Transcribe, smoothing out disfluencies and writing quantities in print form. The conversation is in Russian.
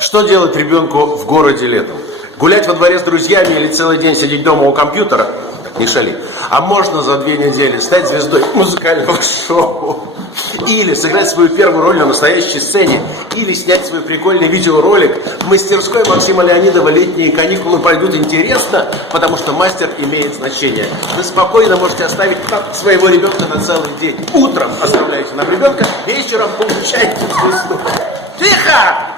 Что делать ребенку в городе летом? Гулять во дворе с друзьями или целый день сидеть дома у компьютера? Не шали. А можно за 2 недели стать звездой музыкального шоу. Или сыграть свою первую роль на настоящей сцене. Или снять свой прикольный видеоролик. В мастерской Максима Леонидова летние каникулы пройдут интересно, потому что мастер имеет значение. Вы спокойно можете оставить своего ребенка на целый день. Утром оставляете нам ребенка, вечером получаете звезду. Тихо!